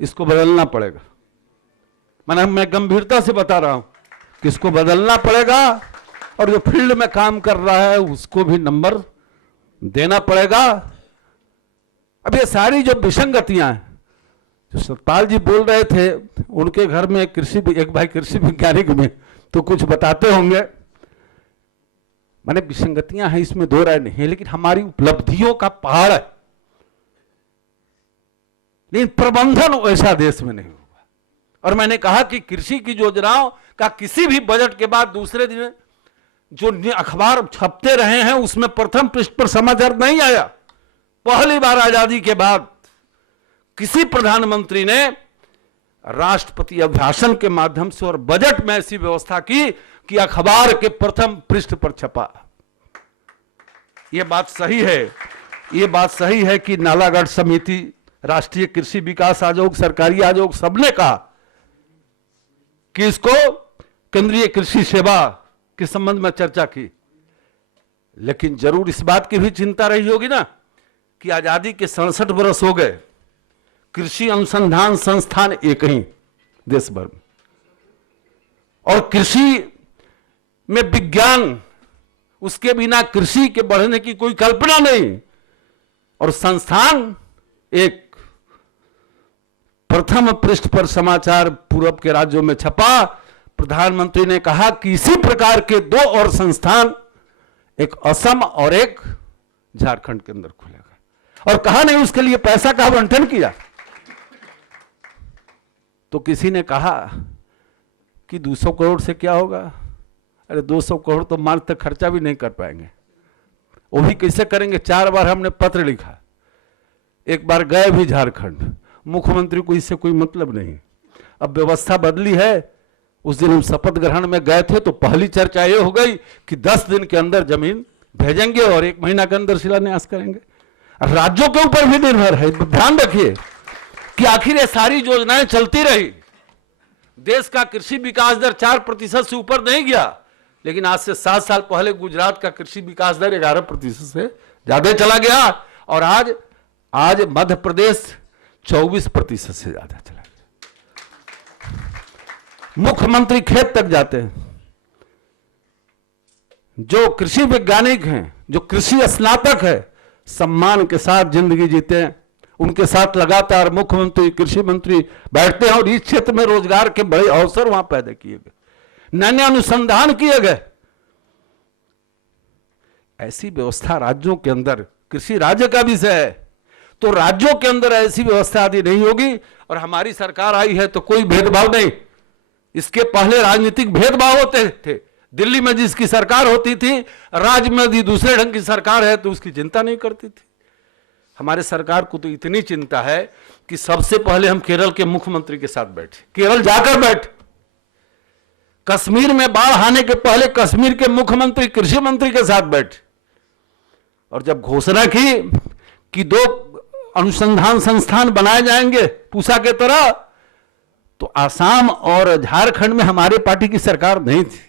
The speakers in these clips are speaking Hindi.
इसको बदलना पड़ेगा। मैं गंभीरता से बता रहा हूं कि इसको बदलना पड़ेगा और जो फील्ड में काम कर रहा है उसको भी नंबर देना पड़ेगा। अब ये सारी जो विसंगतियां हैं, जो सतपाल जी बोल रहे थे, उनके घर में एक भाई कृषि वैज्ञानिक में तो कुछ बताते होंगे। माने विसंगतियां हैं, इसमें दो राय नहीं है, लेकिन हमारी उपलब्धियों का पहाड़ है, लेकिन प्रबंधन वैसा देश में नहीं हुआ। और मैंने कहा कि कृषि की योजनाओं का किसी भी बजट के बाद दूसरे दिन जो अखबार छपते रहे हैं उसमें प्रथम पृष्ठ पर समाचार नहीं आया। पहली बार आजादी के बाद किसी प्रधानमंत्री ने राष्ट्रपति अभिभाषण के माध्यम से और बजट में ऐसी व्यवस्था की कि अखबार के प्रथम पृष्ठ पर छपा। यह बात सही है, यह बात सही है कि नालागढ़ समिति, राष्ट्रीय कृषि विकास आयोग, सरकारी आयोग, सबने कहा कि इसको केंद्रीय कृषि सेवा के संबंध में चर्चा की, लेकिन जरूर इस बात की भी चिंता रही होगी ना कि आजादी के 67 वर्ष हो गए, कृषि अनुसंधान संस्थान एक ही देश भर में, और कृषि में विज्ञान, उसके बिना कृषि के बढ़ने की कोई कल्पना नहीं, और संस्थान एक। प्रथम पृष्ठ पर समाचार पूर्व के राज्यों में छपा। प्रधानमंत्री ने कहा कि इसी प्रकार के 2 और संस्थान, एक असम और एक झारखंड के अंदर खुलेगा, और कहा नहीं उसके लिए पैसा का आवंटन किया। तो किसी ने कहा कि 200 करोड़ से क्या होगा? अरे 200 करोड़ तो मार्च तक खर्चा भी नहीं कर पाएंगे, वो भी कैसे करेंगे? 4 बार हमने पत्र लिखा, एक बार गए भी झारखंड, मुख्यमंत्री को इससे कोई मतलब नहीं। अब व्यवस्था बदली है। उस दिन हम शपथ ग्रहण में गए थे तो पहली चर्चा ये हो गई कि 10 दिन के अंदर जमीन भेजेंगे और 1 महीना के अंदर शिलान्यास करेंगे। राज्यों के ऊपर भी निर्भर है। ध्यान रखिए कि आखिर ये सारी योजनाएं चलती रही, देश का कृषि विकास दर 4% से ऊपर नहीं गया, लेकिन आज से 7 साल पहले गुजरात का कृषि विकास दर 11% से ज्यादा चला गया, और आज मध्य प्रदेश 24% से ज्यादा चला गया। मुख्यमंत्री खेत तक जाते हैं, जो कृषि वैज्ञानिक हैं, जो कृषि स्नातक है, सम्मान के साथ जिंदगी जीते हैं, उनके साथ लगातार मुख्यमंत्री, कृषि मंत्री बैठते हैं, और इस क्षेत्र में रोजगार के बड़े अवसर वहां पैदा किए गए, नए अनुसंधान किए गए। ऐसी व्यवस्था राज्यों के अंदर, कृषि राज्य का विषय है, तो राज्यों के अंदर ऐसी व्यवस्था आदि नहीं होगी। और हमारी सरकार आई है तो कोई भेदभाव नहीं। इसके पहले राजनीतिक भेदभाव होते थे। दिल्ली में जिसकी सरकार होती थी, राज्य में यदि दूसरे ढंग की सरकार है तो उसकी चिंता नहीं करती थी। हमारे सरकार को तो इतनी चिंता है कि सबसे पहले हम केरल के मुख्यमंत्री के साथ बैठे, केरल जाकर बैठे। कश्मीर में बाढ़ आने के पहले कश्मीर के मुख्यमंत्री, कृषि मंत्री के साथ बैठे, और जब घोषणा की कि 2 अनुसंधान संस्थान बनाए जाएंगे पूसा के तरह, तो आसाम और झारखंड में हमारे पार्टी की सरकार नहीं थी।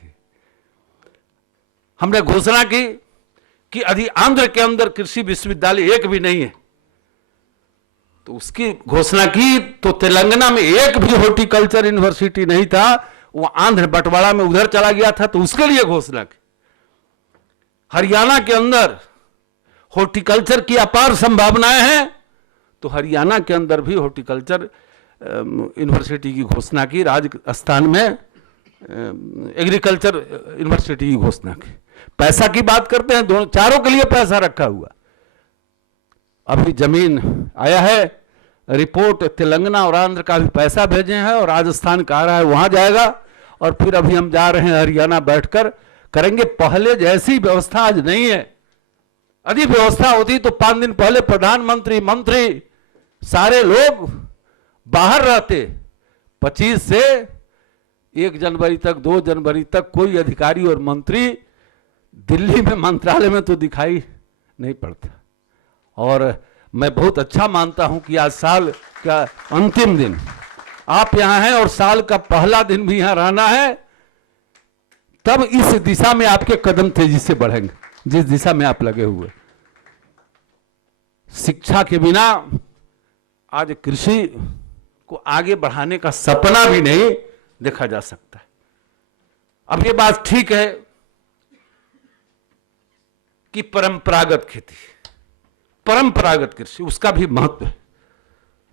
हमने घोषणा की कि यदि आंध्र के अंदर कृषि विश्वविद्यालय एक भी नहीं है, तो उसकी घोषणा की। तो तेलंगाना में एक भी हॉर्टिकल्चर यूनिवर्सिटी नहीं था, वो आंध्र बंटवारा में उधर चला गया था, तो उसके लिए घोषणा की। हरियाणा के अंदर हॉर्टिकल्चर की अपार संभावनाएं हैं, तो हरियाणा के अंदर भी हॉर्टिकल्चर यूनिवर्सिटी की घोषणा की। राजस्थान में एग्रीकल्चर यूनिवर्सिटी की घोषणा की। पैसा की बात करते हैं, दोनों चारों के लिए पैसा रखा हुआ। अभी जमीन आया है, रिपोर्ट तेलंगाना और आंध्र का भी पैसा भेजे हैं, और राजस्थान का आ रहा है, वहां जाएगा। और फिर अभी हम जा रहे हैं हरियाणा, बैठकर करेंगे। पहले जैसी व्यवस्था आज नहीं है। यदि व्यवस्था होती तो 5 दिन पहले प्रधानमंत्री, मंत्री सारे लोग बाहर रहते। 25 से 1 जनवरी तक, 2 जनवरी तक कोई अधिकारी और मंत्री दिल्ली में मंत्रालय में तो दिखाई नहीं पड़ता। और मैं बहुत अच्छा मानता हूं कि आज साल का अंतिम दिन आप यहां हैं, और साल का पहला दिन भी यहां रहना है। तब इस दिशा में आपके कदम तेजी से बढ़ेंगे, जिस दिशा में आप लगे हुए। शिक्षा के बिना आज कृषि को आगे बढ़ाने का सपना भी नहीं देखा जा सकता है। अब ये बात ठीक है कि परंपरागत खेती, परंपरागत कृषि, उसका भी महत्व है,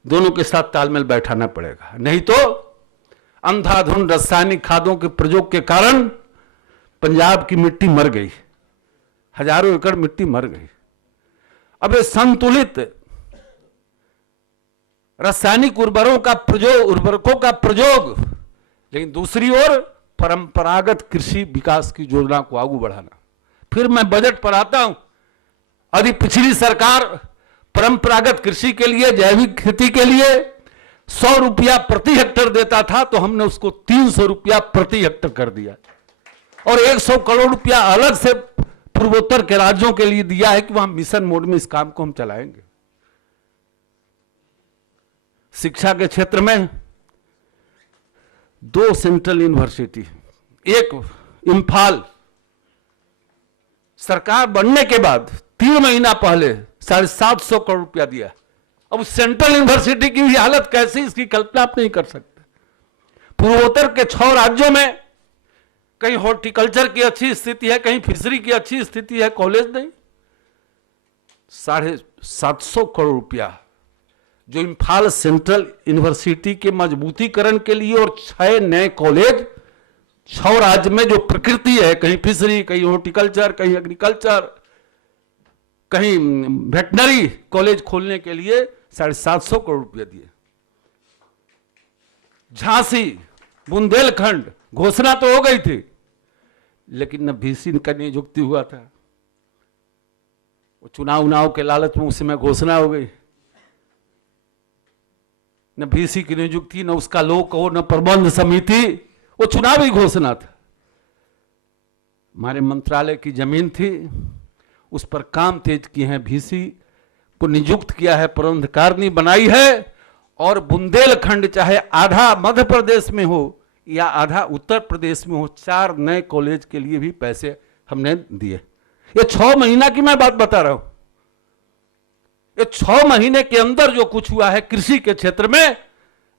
दोनों के साथ तालमेल बैठाना पड़ेगा, नहीं तो अंधाधुंध रासायनिक खादों के प्रयोग के कारण पंजाब की मिट्टी मर गई, हजारों एकड़ मिट्टी मर गई। अब ये संतुलित रासायनिक उर्वरकों का प्रयोग, लेकिन दूसरी ओर परंपरागत कृषि विकास की योजना को आगे बढ़ाना। फिर मैं बजट पर आता हूं। यदि पिछली सरकार परंपरागत कृषि के लिए, जैविक खेती के लिए 100 रुपया प्रति हेक्टेयर देता था, तो हमने उसको 300 रुपया प्रति हेक्टेयर कर दिया और 100 करोड़ रुपया अलग से पूर्वोत्तर के राज्यों के लिए दिया है कि वहां मिशन मोड में इस काम को हम चलाएंगे। शिक्षा के क्षेत्र में 2 सेंट्रल यूनिवर्सिटी, एक इम्फाल, सरकार बनने के बाद 3 महीना पहले 750 करोड़ रुपया दिया। अब सेंट्रल यूनिवर्सिटी की भी हालत कैसी, इसकी कल्पना आप नहीं कर सकते। पूर्वोत्तर के 6 राज्यों में कहीं हॉर्टिकल्चर की अच्छी स्थिति है, कहीं फिशरी की अच्छी स्थिति है, कॉलेज नहीं। 750 करोड़ रुपया जो इम्फाल सेंट्रल यूनिवर्सिटी के मजबूतीकरण के लिए और 6 नए कॉलेज 6 राज्य में, जो प्रकृति है, कहीं फिशरी, कहीं हॉर्टिकल्चर, कहीं एग्रीकल्चर, कहीं वेटनरी कॉलेज खोलने के लिए 750 करोड़ रुपया दिए। झांसी, बुंदेलखंड घोषणा तो हो गई थी, लेकिन न VC का नियुक्ति हुआ था। वो चुनाव के लालच में उस समय घोषणा हो गई, न VC की नियुक्ति, न उसका लोक हो, न प्रबंध समिति, वो चुनावी घोषणा था। हमारे मंत्रालय की जमीन थी, उस पर काम तेज किए हैं, VC को नियुक्त किया है, प्रबंधकारिणी बनाई है, और बुंदेलखंड चाहे आधा मध्य प्रदेश में हो या आधा उत्तर प्रदेश में हो, 4 नए कॉलेज के लिए भी पैसे हमने दिए। ये 6 महीना की मैं बात बता रहा हूं। ये 6 महीने के अंदर जो कुछ हुआ है कृषि के क्षेत्र में,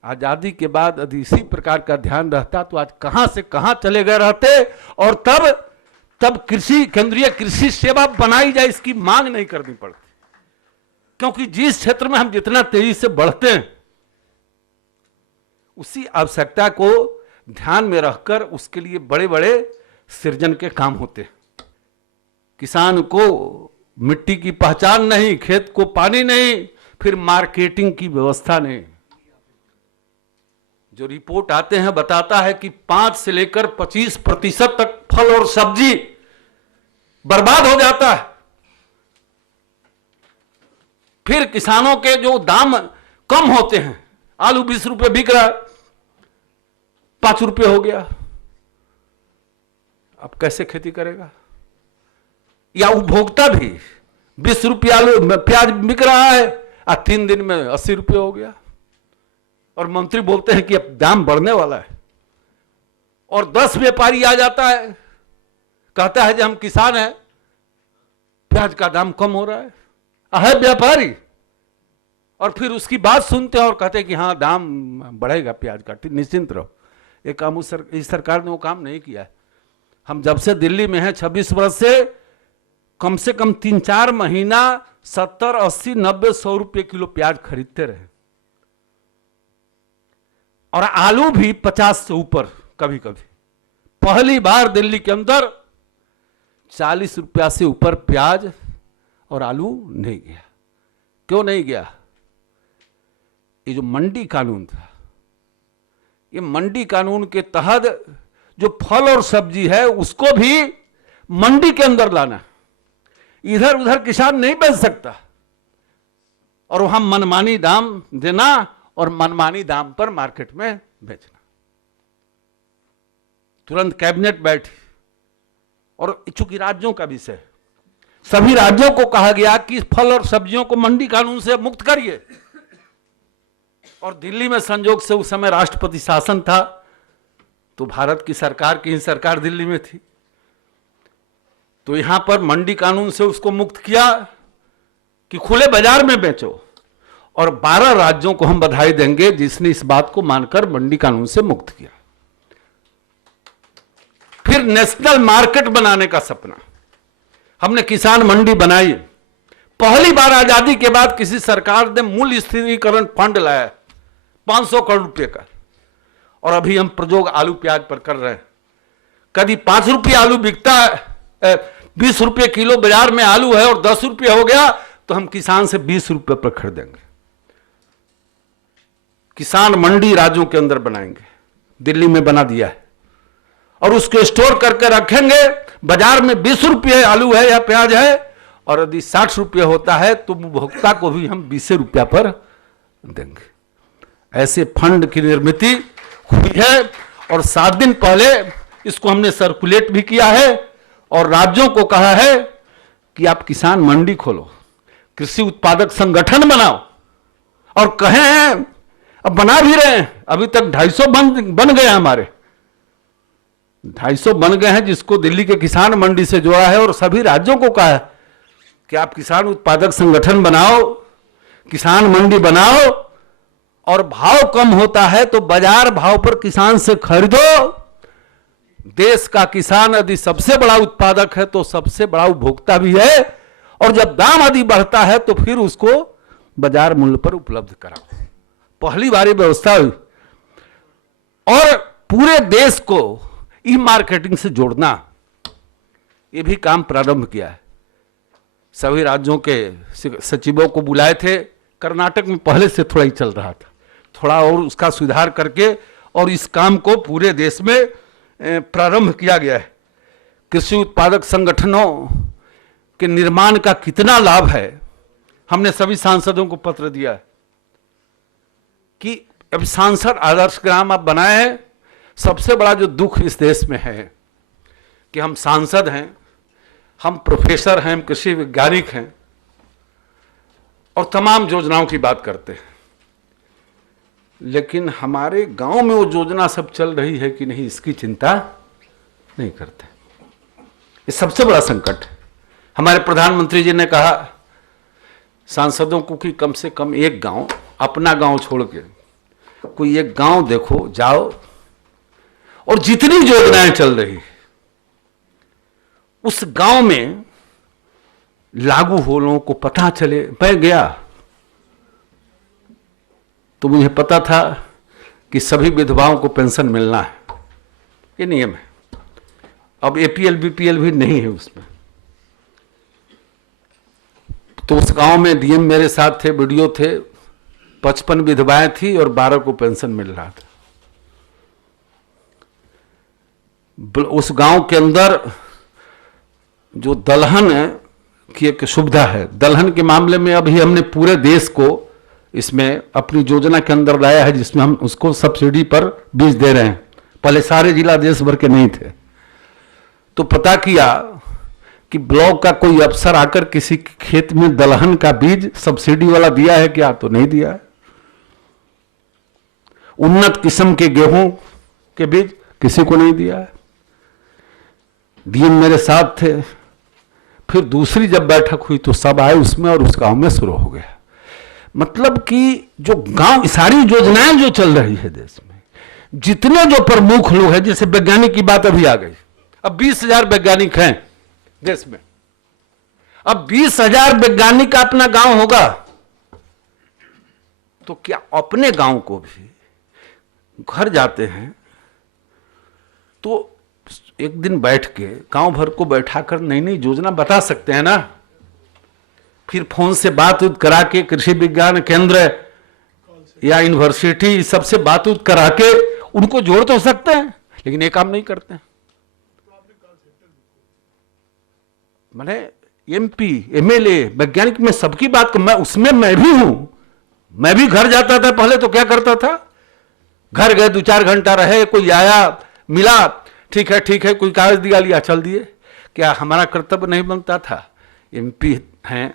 आजादी के बाद यदि इसी प्रकार का ध्यान रहता तो आज कहां से कहां चले गए रहते, और तब कृषि, केंद्रीय कृषि सेवा बनाई जाए, इसकी मांग नहीं करनी पड़ती। क्योंकि जिस क्षेत्र में हम जितना तेजी से बढ़ते हैं, उसी आवश्यकता को ध्यान में रखकर उसके लिए बड़े बड़े सृजन के काम होते हैं। किसान को मिट्टी की पहचान नहीं, खेत को पानी नहीं, फिर मार्केटिंग की व्यवस्था नहीं। जो रिपोर्ट आते हैं बताता है कि 5 से लेकर 25% तक फल और सब्जी बर्बाद हो जाता है। फिर किसानों के जो दाम कम होते हैं, आलू 20 रुपए बिक रहा, 5 रुपए हो गया, अब कैसे खेती करेगा? या उपभोक्ता भी 20 रुपये आलू प्याज बिक रहा है और 3 दिन में 80 रुपये हो गया, और मंत्री बोलते हैं कि अब दाम बढ़ने वाला है। और 10 व्यापारी आ जाता है, कहता है कि हम किसान हैं, प्याज का दाम कम हो रहा है व्यापारी, और फिर उसकी बात सुनते हैं और कहते हैं कि हाँ दाम बढ़ेगा प्याज का, निश्चिंत रहो। ये काम इस सरकार ने वो काम नहीं किया है। हम जब से दिल्ली में हैं 26 वर्ष से कम 3-4 महीना 70, 80, 90, 100 रुपये किलो प्याज खरीदते रहे, और आलू भी 50 से ऊपर कभी कभी। पहली बार दिल्ली के अंदर 40 रुपया से ऊपर प्याज और आलू नहीं गया। क्यों नहीं गया? ये जो मंडी कानून था, ये मंडी कानून के तहत जो फल और सब्जी है उसको भी मंडी के अंदर लाना, इधर उधर किसान नहीं बेच सकता, और वहां मनमानी दाम देना और मनमानी दाम पर मार्केट में बेचना। तुरंत कैबिनेट बैठी, और चूंकि राज्यों का विषय, सभी राज्यों को कहा गया कि फल और सब्जियों को मंडी कानून से मुक्त करिए। और दिल्ली में संजोग से उस समय राष्ट्रपति शासन था, तो भारत की सरकार की ही सरकार दिल्ली में थी, तो यहां पर मंडी कानून से उसको मुक्त किया कि खुले बाजार में बेचो। और 12 राज्यों को हम बधाई देंगे जिसने इस बात को मानकर मंडी कानून से मुक्त किया। फिर नेशनल मार्केट बनाने का सपना, हमने किसान मंडी बनाई। पहली बार आजादी के बाद किसी सरकार ने मूल्य स्थिरीकरण फंड लाया 500 करोड़ रुपए का, और अभी हम प्रयोग आलू प्याज पर कर रहे हैं। कभी 5 रुपये आलू बिकता है, 20 रुपये किलो बाजार में आलू है और 10 रुपये हो गया तो हम किसान से 20 रुपये पर खरीदेंगे। किसान मंडी राज्यों के अंदर बनाएंगे, दिल्ली में बना दिया है, और उसको स्टोर करके रखेंगे। बाजार में 20 रुपये आलू है या प्याज है, और यदि 60 रुपये होता है तो उपभोक्ता को भी हम 20 रुपया पर देंगे। ऐसे फंड की निर्मित हुई है, और 7 दिन पहले इसको हमने सर्कुलेट भी किया है और राज्यों को कहा है कि आप किसान मंडी खोलो, कृषि उत्पादक संगठन बनाओ, और कहे हैं, अब बना भी रहे हैं। अभी तक 250 बन गए हमारे, 250 बन गए हैं, जिसको दिल्ली के किसान मंडी से जोड़ा है। और सभी राज्यों को कहा है कि आप किसान उत्पादक संगठन बनाओ, किसान मंडी बनाओ, और भाव कम होता है तो बाजार भाव पर किसान से खरीदो। देश का किसान यदि सबसे बड़ा उत्पादक है तो सबसे बड़ा उपभोक्ता भी है, और जब दाम यदि बढ़ता है तो फिर उसको बाजार मूल्य पर उपलब्ध कराओ। पहली बार व्यवस्था हुई, और पूरे देश को ई मार्केटिंग से जोड़ना, ये भी काम प्रारंभ किया है। सभी राज्यों के सचिवों को बुलाए थे। कर्नाटक में पहले से थोड़ा ही चल रहा था, थोड़ा और उसका सुधार करके और इस काम को पूरे देश में प्रारंभ किया गया है। कृषि उत्पादक संगठनों के निर्माण का कितना लाभ है, हमने सभी सांसदों को पत्र दिया है कि अब सांसद आदर्श ग्राम आप बनाए हैं। सबसे बड़ा जो दुख इस देश में है कि हम सांसद हैं, हम प्रोफेसर हैं, हम कृषि वैज्ञानिक हैं, और तमाम योजनाओं की बात करते हैं, लेकिन हमारे गांव में वो योजना सब चल रही है कि नहीं इसकी चिंता नहीं करते। ये सबसे बड़ा संकट है। हमारे प्रधानमंत्री जी ने कहा सांसदों को कि कम से कम एक गांव, अपना गांव छोड़ के कोई एक गांव देखो, जाओ, और जितनी योजनाएं चल रही है उस गांव में लागू हो, लोगों को पता चले। मैं गया तो मुझे पता था कि सभी विधवाओं को पेंशन मिलना है, ये नियम है। अब एपीएल बीपीएल भी नहीं है उसमें। तो उस गांव में डीएम मेरे साथ थे, वीडियो थे, 55 विधवाएं थी और 12 को पेंशन मिल रहा था। उस गांव के अंदर जो दलहन की एक सुविधा है, दलहन के मामले में अभी हमने पूरे देश को इसमें अपनी योजना के अंदर लाया है, जिसमें हम उसको सब्सिडी पर बीज दे रहे हैं। पहले सारे जिला देश भर के नहीं थे। तो पता किया कि ब्लॉक का कोई अफसर आकर किसी खेत में दलहन का बीज सब्सिडी वाला दिया है क्या, तो नहीं दिया है। उन्नत किस्म के गेहूं के बीज किसी को नहीं दिया है। डीएम मेरे साथ थे। फिर दूसरी जब बैठक हुई तो सब आए उसमें, और उस गांव में शुरू हो गया। मतलब कि जो गांव, सारी योजनाएं जो चल रही है देश में, जितने जो प्रमुख लोग हैं, जैसे वैज्ञानिक की बात अभी आ गई, अब 20,000 वैज्ञानिक हैं देश में। अब 20,000 वैज्ञानिक का अपना गांव होगा तो क्या अपने गांव को भी घर जाते हैं तो एक दिन बैठ के गांव भर को बैठाकर नई नई योजना बता सकते हैं ना। फिर फोन से बात करा के कृषि विज्ञान केंद्र या यूनिवर्सिटी सबसे बात करा के उनको जोड़ तो सकते हैं, लेकिन ये काम नहीं करते हैं। मैंने एमपी एमएलए वैज्ञानिक में सबकी बात, मैं भी हूं। मैं भी घर जाता था पहले, तो क्या करता था, घर गए 2-4 घंटा रहे, कोई आया मिला, ठीक है कोई कागज दिया, लिया, चल दिए। क्या हमारा कर्तव्य नहीं बनता था? एमपी हैं,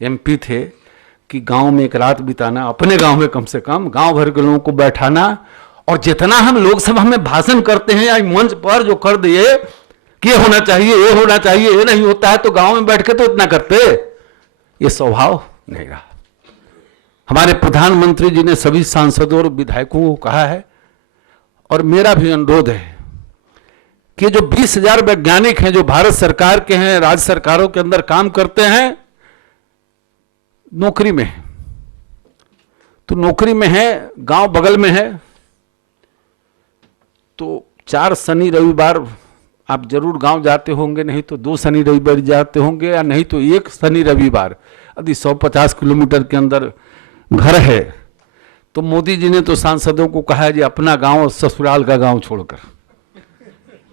एमपी थे कि गांव में एक रात बिताना, अपने गांव में कम से कम गांव भर के लोगों को बैठाना। और जितना हम लोकसभा में भाषण करते हैं या मंच पर जो कर दिए कि ये होना चाहिए, ये होना चाहिए, ये नहीं होता है, तो गांव में बैठ के तो इतना करते, ये स्वभाव नहीं रहा। हमारे प्रधानमंत्री जी ने सभी सांसदों और विधायकों को कहा है, और मेरा भी अनुरोध है कि जो 20,000 वैज्ञानिक हैं जो भारत सरकार के हैं, राज्य सरकारों के अंदर काम करते हैं, नौकरी में है, तो नौकरी में है, गांव बगल में है, तो 4 शनि रविवार आप जरूर गांव जाते होंगे, नहीं तो 2 शनि रविवार जाते होंगे, या नहीं तो 1 शनि रविवार। यदि 150 किलोमीटर के अंदर घर है तो मोदी जी ने तो सांसदों को कहा है जी अपना गांव और ससुराल का गांव छोड़कर,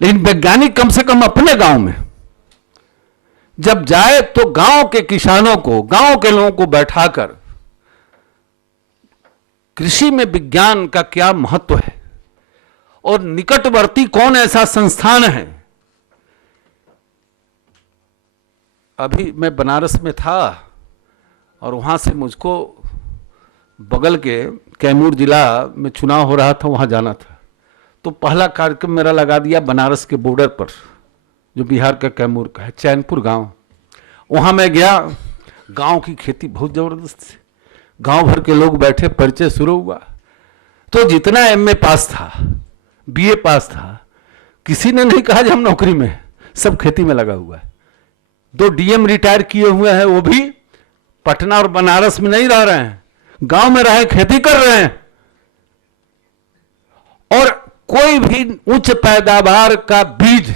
लेकिन वैज्ञानिक कम से कम अपने गांव में जब जाए तो गांव के किसानों को, गांव के लोगों को बैठाकर कृषि में विज्ञान का क्या महत्व है और निकटवर्ती कौन ऐसा संस्थान है। अभी मैं बनारस में था और वहां से मुझको बगल के कैमूर जिला में चुनाव हो रहा था, वहां जाना था, तो पहला कार्यक्रम मेरा लगा दिया बनारस के बॉर्डर पर, जो बिहार का कैमूर का है, चैनपुर गांव। वहां मैं गया, गांव की खेती बहुत जबरदस्त है, गांव भर के लोग बैठे, परिचय शुरू हुआ। तो जितना एमए पास था, बीए पास था, किसी ने नहीं कहा कि हम नौकरी में, सब खेती में लगा हुआ है। 2 डीएम रिटायर किए हुए हैं, वो भी पटना और बनारस में नहीं रह रहे हैं, गांव में रहे, खेती कर रहे हैं। और कोई भी उच्च पैदावार का बीज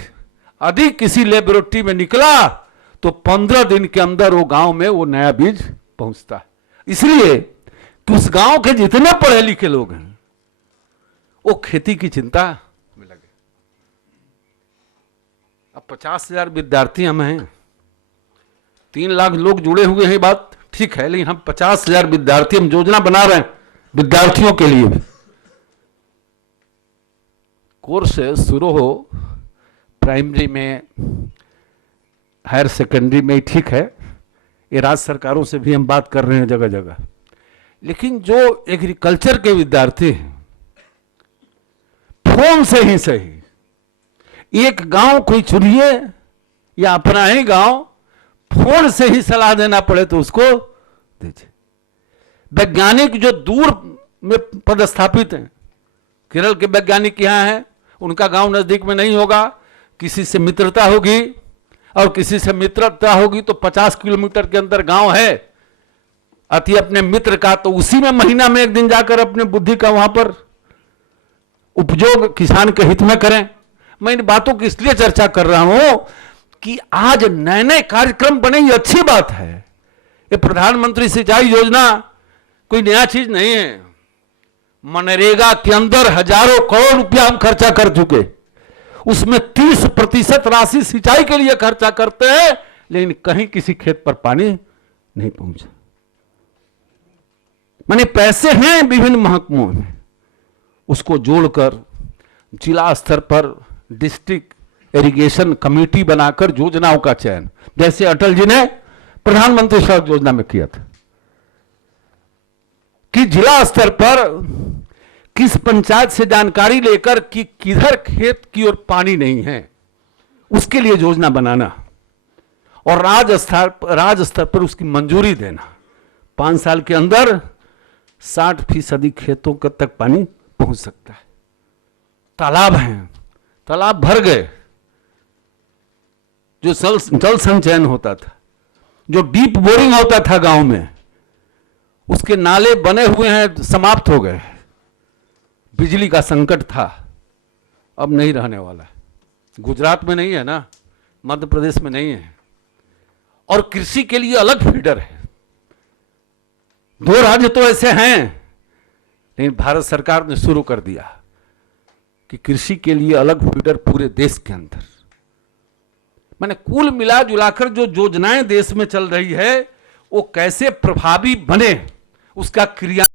यदि किसी लेबोरेटरी में निकला तो 15 दिन के अंदर वो गांव में वो नया बीज पहुंचता है। इसलिए कि उस गांव के जितने पढ़े लिखे लोग हैं वो खेती की चिंता में लगे। अब 50,000 विद्यार्थी हम हैं, 3 लाख लोग जुड़े हुए हैं, बात ठीक है, लेकिन हम 50,000 विद्यार्थी, हम योजना बना रहे हैं विद्यार्थियों के लिए भी। कोर्स शुरू हो प्राइमरी में, हायर सेकेंडरी में, ठीक है, ये राज्य सरकारों से भी हम बात कर रहे हैं जगह जगह, लेकिन जो एग्रीकल्चर के विद्यार्थी हैं, फोन से ही सही एक गांव कोई चुनिए या अपना ही गांव, फोन से ही सलाह देना पड़े तो उसको दीजिए। वैज्ञानिक जो दूर में पदस्थापित हैं, केरल के वैज्ञानिक यहाँ हैं, उनका गांव नजदीक में नहीं होगा, किसी से मित्रता होगी, और किसी से मित्रता होगी तो 50 किलोमीटर के अंदर गांव है, अति अपने मित्र का, तो उसी में महीना में 1 दिन जाकर अपने बुद्धि का वहां पर उपयोग किसान के हित में करें। मैं इन बातों की इसलिए चर्चा कर रहा हूं कि आज नए नए कार्यक्रम बने, ये अच्छी बात है। ये प्रधानमंत्री सिंचाई योजना कोई नया चीज नहीं है। मनरेगा के अंदर हजारों करोड़ रुपया हम खर्चा कर चुके, उसमें 30% राशि सिंचाई के लिए खर्चा करते हैं, लेकिन कहीं किसी खेत पर पानी नहीं पहुंचा। माने पैसे हैं विभिन्न महकमों में, उसको जोड़कर जिला स्तर पर डिस्ट्रिक्ट इरिगेशन कमेटी बनाकर योजनाओं का चयन, जैसे अटल जी ने प्रधानमंत्री सड़क योजना में किया था, कि जिला स्तर पर किस पंचायत से जानकारी लेकर कि किधर खेत की ओर पानी नहीं है, उसके लिए योजना बनाना, और राज्य स्तर पर उसकी मंजूरी देना। 5 साल के अंदर 60% खेतों तक पानी पहुंच सकता है। तालाब हैं, तालाब भर गए, जो जल संचयन होता था, जो डीप बोरिंग होता था गांव में, उसके नाले बने हुए हैं, समाप्त हो गए। बिजली का संकट था, अब नहीं रहने वाला है। गुजरात में नहीं है ना, मध्य प्रदेश में नहीं है। और कृषि के लिए अलग फीडर है। 2 राज्य तो ऐसे हैं, लेकिन भारत सरकार ने शुरू कर दिया कि कृषि के लिए अलग फीडर पूरे देश के अंदर। मैंने कुल मिला जुलाकर जो योजनाएं देश में चल रही है वो कैसे प्रभावी बने, उसका क्रिया